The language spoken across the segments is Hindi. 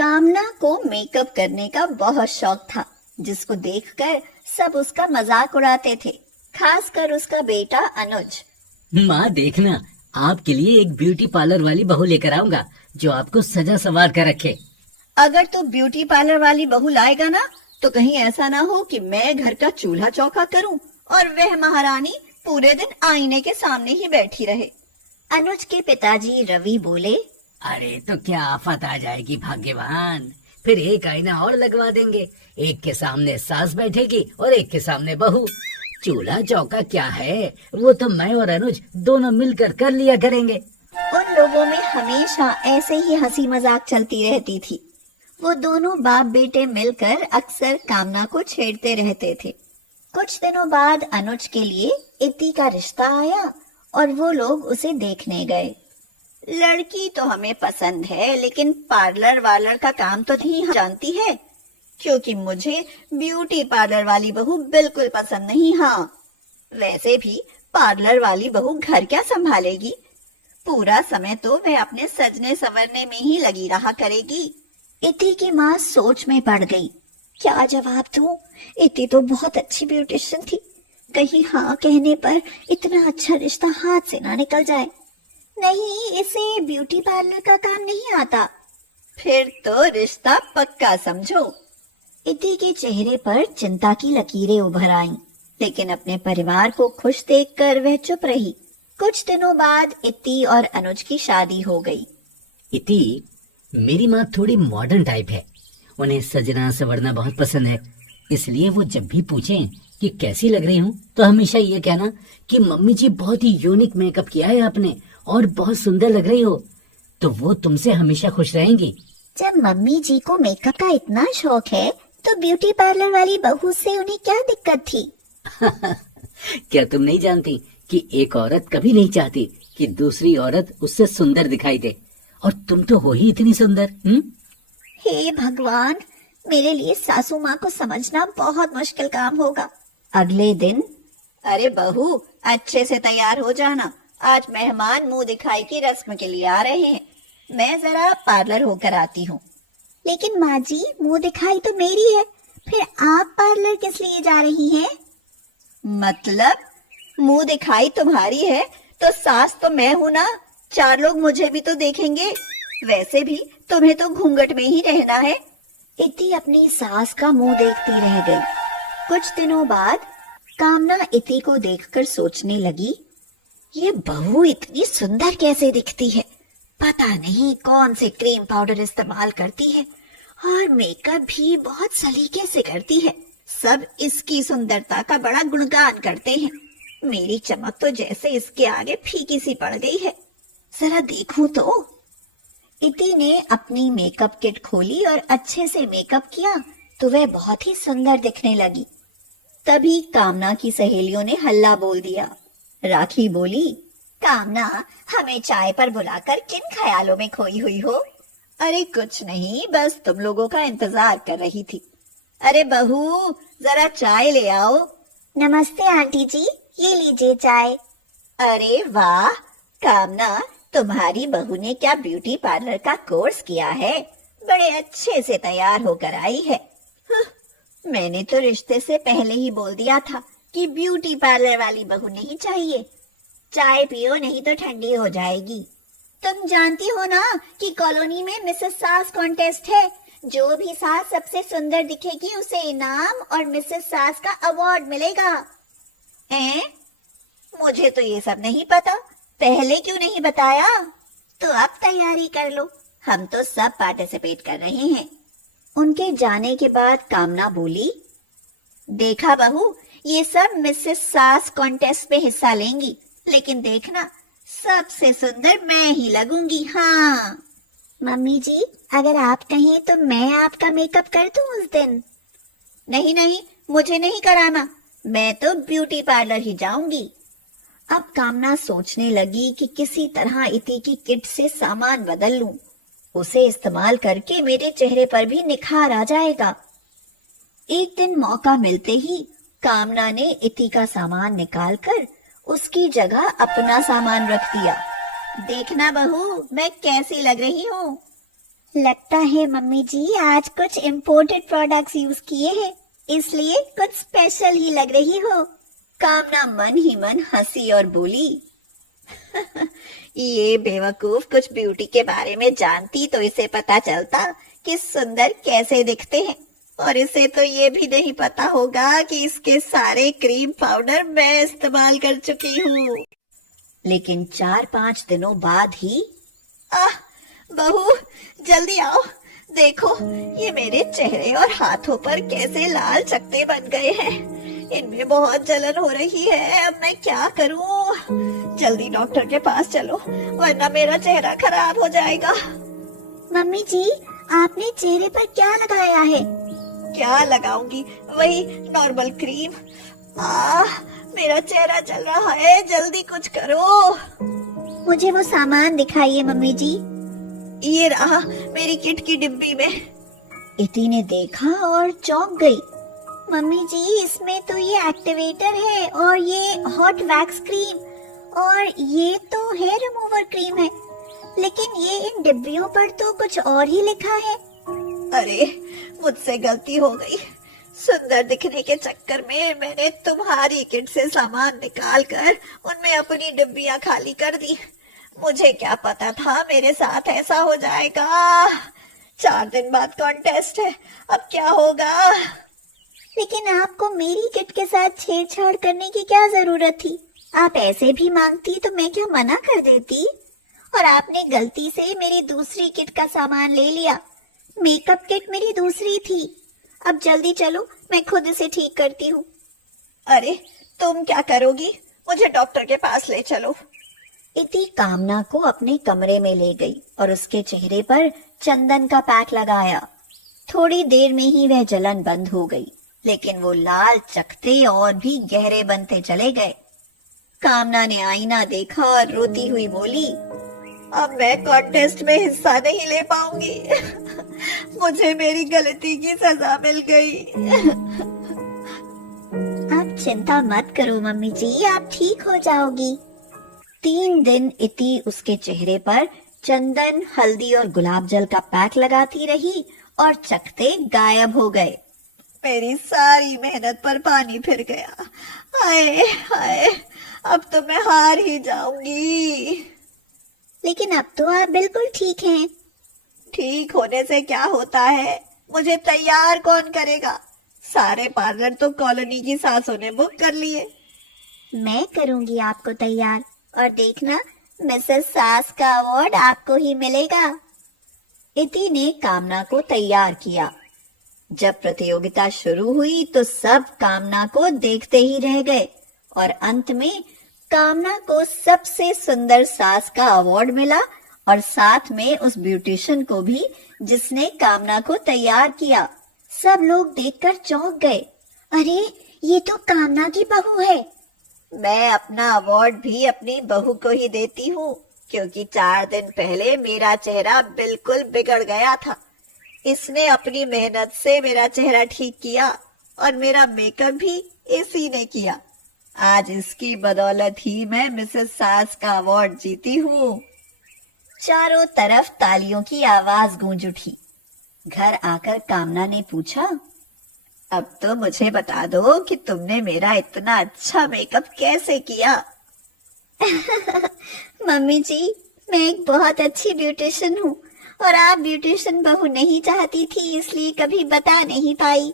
कामना को मेकअप करने का बहुत शौक था, जिसको देखकर सब उसका मजाक उड़ाते थे, खासकर उसका बेटा अनुज। माँ देखना, आपके लिए एक ब्यूटी पार्लर वाली बहू लेकर आऊंगा जो आपको सजा संवार कर रखे। अगर तू ब्यूटी पार्लर वाली बहू लाएगा ना, तो कहीं ऐसा ना हो कि मैं घर का चूल्हा चौका करूं और वह महारानी पूरे दिन आईने के सामने ही बैठी रहे। अनुज के पिताजी रवि बोले, अरे तो क्या आफत आ जाएगी भाग्यवान, फिर एक आईना और लगवा देंगे। एक के सामने सास बैठेगी और एक के सामने बहू। चूल्हा चौका क्या है, वो तो मैं और अनुज दोनों मिलकर कर लिया करेंगे। उन लोगों में हमेशा ऐसे ही हंसी मजाक चलती रहती थी। वो दोनों बाप बेटे मिलकर अक्सर कामना को छेड़ते रहते थे। कुछ दिनों बाद अनुज के लिए इति का रिश्ता आया और वो लोग उसे देखने गए। लड़की तो हमें पसंद है, लेकिन पार्लर वालर का काम तो नहीं जानती है, क्योंकि मुझे ब्यूटी पार्लर वाली बहू बिल्कुल पसंद नहीं। हाँ, वैसे भी पार्लर वाली बहू घर क्या संभालेगी, पूरा समय तो वह अपने सजने संवरने में ही लगी रहा करेगी। इति की माँ सोच में पड़ गई। क्या जवाब दूं? इति तो बहुत अच्छी ब्यूटिशियन थी, कहीं हाँ कहने पर इतना अच्छा रिश्ता हाथ से ना निकल जाए। नहीं, इसे ब्यूटी पार्लर का काम नहीं आता। फिर तो रिश्ता पक्का समझो। इति के चेहरे पर चिंता की लकीरें उभर आईं, लेकिन अपने परिवार को खुश देखकर वह चुप रही। कुछ दिनों बाद इति और अनुज की शादी हो गई। इति, मेरी माँ थोड़ी मॉडर्न टाइप है, उन्हें सजना संवरना बहुत पसंद है। इसलिए वो जब भी पूछें कि कैसी लग रही हूँ, तो हमेशा ये कहना कि मम्मी जी बहुत ही यूनिक मेकअप किया है आपने और बहुत सुंदर लग रही हो, तो वो तुमसे हमेशा खुश रहेंगी। जब मम्मी जी को मेकअप का इतना शौक है, तो ब्यूटी पार्लर वाली बहू से उन्हें क्या दिक्कत थी? क्या तुम नहीं जानती कि एक औरत कभी नहीं चाहती कि दूसरी औरत उससे सुंदर दिखाई दे, और तुम तो हो ही इतनी सुंदर। हे भगवान, मेरे लिए सासू माँ को समझना बहुत मुश्किल काम होगा। अगले दिन, अरे बहू, अच्छे से तैयार हो जाना, आज मेहमान मुंह दिखाई की रस्म के लिए आ रहे हैं। मैं जरा पार्लर होकर आती हूँ। लेकिन माँ जी, मुंह दिखाई तो मेरी है, फिर आप पार्लर किस लिए जा रही हैं? मतलब मुंह दिखाई तुम्हारी है तो सास तो मैं हूँ ना, 4 लोग मुझे भी तो देखेंगे। वैसे भी तुम्हें तो घूंघट में ही रहना है। इति अपनी सास का मुंह देखती रह गई। कुछ दिनों बाद कामना इति को देखकर सोचने लगी, ये बहू इतनी सुंदर कैसे दिखती है? पता नहीं कौन से क्रीम पाउडर इस्तेमाल करती है और मेकअप भी बहुत सलीके से करती है। सब इसकी सुंदरता का बड़ा गुणगान करते हैं। मेरी चमक तो जैसे इसके आगे फीकी सी पड़ गई है। जरा देखूं तो। इति ने अपनी मेकअप किट खोली और अच्छे से मेकअप किया तो वह बहुत ही सुंदर दिखने लगी। तभी कामना की सहेलियों ने हल्ला बोल दिया। राखी बोली, कामना, हमें चाय पर बुलाकर किन ख्यालों में खोई हुई हो? अरे कुछ नहीं, बस तुम लोगों का इंतजार कर रही थी। अरे बहू, जरा चाय ले आओ। नमस्ते आंटी जी, ये लीजिए चाय। अरे वाह कामना, तुम्हारी बहू ने क्या ब्यूटी पार्लर का कोर्स किया है? बड़े अच्छे से तैयार होकर आई है। मैंने तो रिश्ते से पहले ही बोल दिया था कि ब्यूटी पार्लर वाली बहू नहीं चाहिए। चाय पियो, नहीं तो ठंडी हो जाएगी। तुम जानती हो ना कि कॉलोनी में मिसेस सास कॉन्टेस्ट है। जो भी सास सबसे सुंदर दिखेगी उसे इनाम और मिसेस सास का अवार्ड मिलेगा। मुझे तो ये सब नहीं पता, पहले क्यों नहीं बताया? तो अब तैयारी कर लो, हम तो सब पार्टिसिपेट कर रहे हैं। उनके जाने के बाद कामना बोली, देखा बहू, ये सब मिसेस सास कॉन्टेस्ट में हिस्सा लेंगी, लेकिन देखना सबसे सुंदर मैं ही लगूंगी। हाँ मम्मी जी, अगर आप कहें तो मैं आपका मेकअप कर दूं उस दिन। नहीं नहीं, मुझे नहीं कराना, मैं तो ब्यूटी पार्लर ही जाऊंगी। अब कामना सोचने लगी कि किसी तरह इति की किट से सामान बदल लूं, उसे इस्तेमाल करके मेरे चेहरे पर भी निखार आ जाएगा। एक दिन मौका मिलते ही कामना ने इति का सामान निकालकर उसकी जगह अपना सामान रख दिया। देखना बहू, मैं कैसी लग रही हूँ? लगता है मम्मी जी आज कुछ इम्पोर्टेड प्रोडक्ट्स यूज किए हैं, इसलिए कुछ स्पेशल ही लग रही हो। कामना मन ही मन हंसी और बोली, ये बेवकूफ कुछ ब्यूटी के बारे में जानती तो इसे पता चलता कि सुंदर कैसे दिखते हैं, और इसे तो ये भी नहीं पता होगा कि इसके सारे क्रीम पाउडर मैं इस्तेमाल कर चुकी हूँ। लेकिन 4-5 दिनों बाद ही, आह बहू जल्दी आओ, देखो ये मेरे चेहरे और हाथों पर कैसे लाल चकत्ते बन गए हैं, इनमें बहुत जलन हो रही है, अब मैं क्या करूं? जल्दी डॉक्टर के पास चलो वरना मेरा चेहरा खराब हो जाएगा। मम्मी जी आपने चेहरे पर क्या लगाया है? क्या लगाऊंगी, वही नॉर्मल क्रीम। मेरा चेहरा जल रहा है, जल्दी कुछ करो। मुझे वो सामान दिखाइए मम्मी जी। ये रहा मेरी किट की डिब्बी में। इति ने देखा और चौंक गई। मम्मी जी इसमें तो ये एक्टिवेटर है और ये हॉट वैक्स क्रीम और ये तो हेयर रिमूवर क्रीम है, लेकिन ये इन डिब्बियों पर तो कुछ और ही लिखा है। अरे मुझसे गलती हो गई, सुंदर दिखने के चक्कर में मैंने तुम्हारी किट से सामान निकालकर उनमें अपनी डिब्बियां खाली कर दी। मुझे क्या पता था मेरे साथ ऐसा हो जाएगा। 4 दिन बाद कॉन्टेस्ट है, अब क्या होगा? लेकिन आपको मेरी किट के साथ छेड़छाड़ करने की क्या जरूरत थी? आप ऐसे भी मांगती तो मैं क्या मना कर देती? और आपने गलती से मेरी दूसरी किट का सामान ले लिया। मेकअप किट मेरी दूसरी थी। अब जल्दी चलो, मैं खुद इसे ठीक करती हूँ। अरे तुम क्या करोगी? मुझे डॉक्टर के पास ले चलो। इति कामना को अपने कमरे में ले गई और उसके चेहरे पर चंदन का पैक लगाया। थोड़ी देर में ही वह जलन बंद हो गई, लेकिन वो लाल चकत्ते और भी गहरे बनते चले गए। कामना ने आईना देखा और रोती हुई बोली, अब मैं कॉन्टेस्ट में हिस्सा नहीं ले पाऊंगी। मुझे मेरी गलती की सजा मिल गई। आप चिंता मत करो मम्मी जी, आप ठीक हो जाओगी। 3 दिन इति उसके चेहरे पर चंदन, हल्दी और गुलाब जल का पैक लगाती रही और चकत्ते गायब हो गए। मेरी सारी मेहनत पर पानी फिर गया। हाय हाय, अब तो मैं हार ही जाऊंगी। लेकिन अब तो आप बिल्कुल ठीक हैं। ठीक होने से क्या होता है? मुझे तैयार कौन करेगा? सारे पार्लर तो कॉलोनी की सासों ने बुक कर लिए। मैं करूंगी आपको तैयार, और देखना मिसेस सास का अवार्ड आपको ही मिलेगा। इति ने कामना को तैयार किया। जब प्रतियोगिता शुरू हुई तो सब कामना को देखते ही रह गए और अंत में कामना को सबसे सुंदर सास का अवार्ड मिला, और साथ में उस ब्यूटिशियन को भी जिसने कामना को तैयार किया। सब लोग देखकर चौंक गए। अरे ये तो कामना की बहू है। मैं अपना अवार्ड भी अपनी बहू को ही देती हूँ, क्योंकि 4 दिन पहले मेरा चेहरा बिल्कुल बिगड़ गया था। इसने अपनी मेहनत से मेरा चेहरा ठीक किया और मेरा मेकअप भी इसी ने किया। आज इसकी बदौलत ही मैं मिसेस सास का अवार्ड जीती हूँ। चारों तरफ तालियों की आवाज गूंज उठी। घर आकर कामना ने पूछा, अब तो मुझे बता दो कि तुमने मेरा इतना अच्छा मेकअप कैसे किया? मम्मी जी, मैं एक बहुत अच्छी ब्यूटिशियन हूँ और आप ब्यूटिशियन बहू नहीं चाहती थी, इसलिए कभी बता नहीं पाई।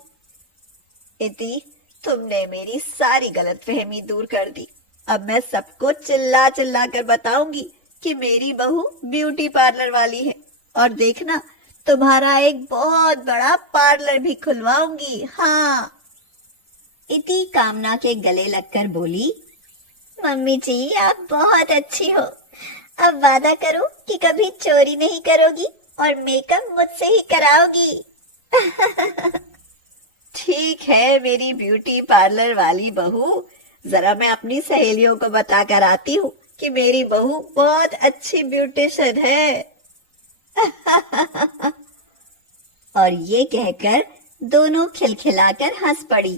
इति, तुमने मेरी सारी गलतफहमी दूर कर दी। अब मैं सबको चिल्ला चिल्ला कर बताऊंगी कि मेरी बहू ब्यूटी पार्लर वाली है, और देखना तुम्हारा एक बहुत बड़ा पार्लर भी खुलवाऊंगी। हाँ। इति कामना के गले लगकर बोली, मम्मी जी आप बहुत अच्छी हो। अब वादा करो कि कभी चोरी नहीं करोगी और मेकअप मुझसे ही कराओगी। ठीक है मेरी ब्यूटी पार्लर वाली बहू, जरा मैं अपनी सहेलियों को बता कर आती हूँ कि मेरी बहू बहुत अच्छी ब्यूटिशियन है। और ये कहकर दोनों खिलखिलाकर हंस पड़ी।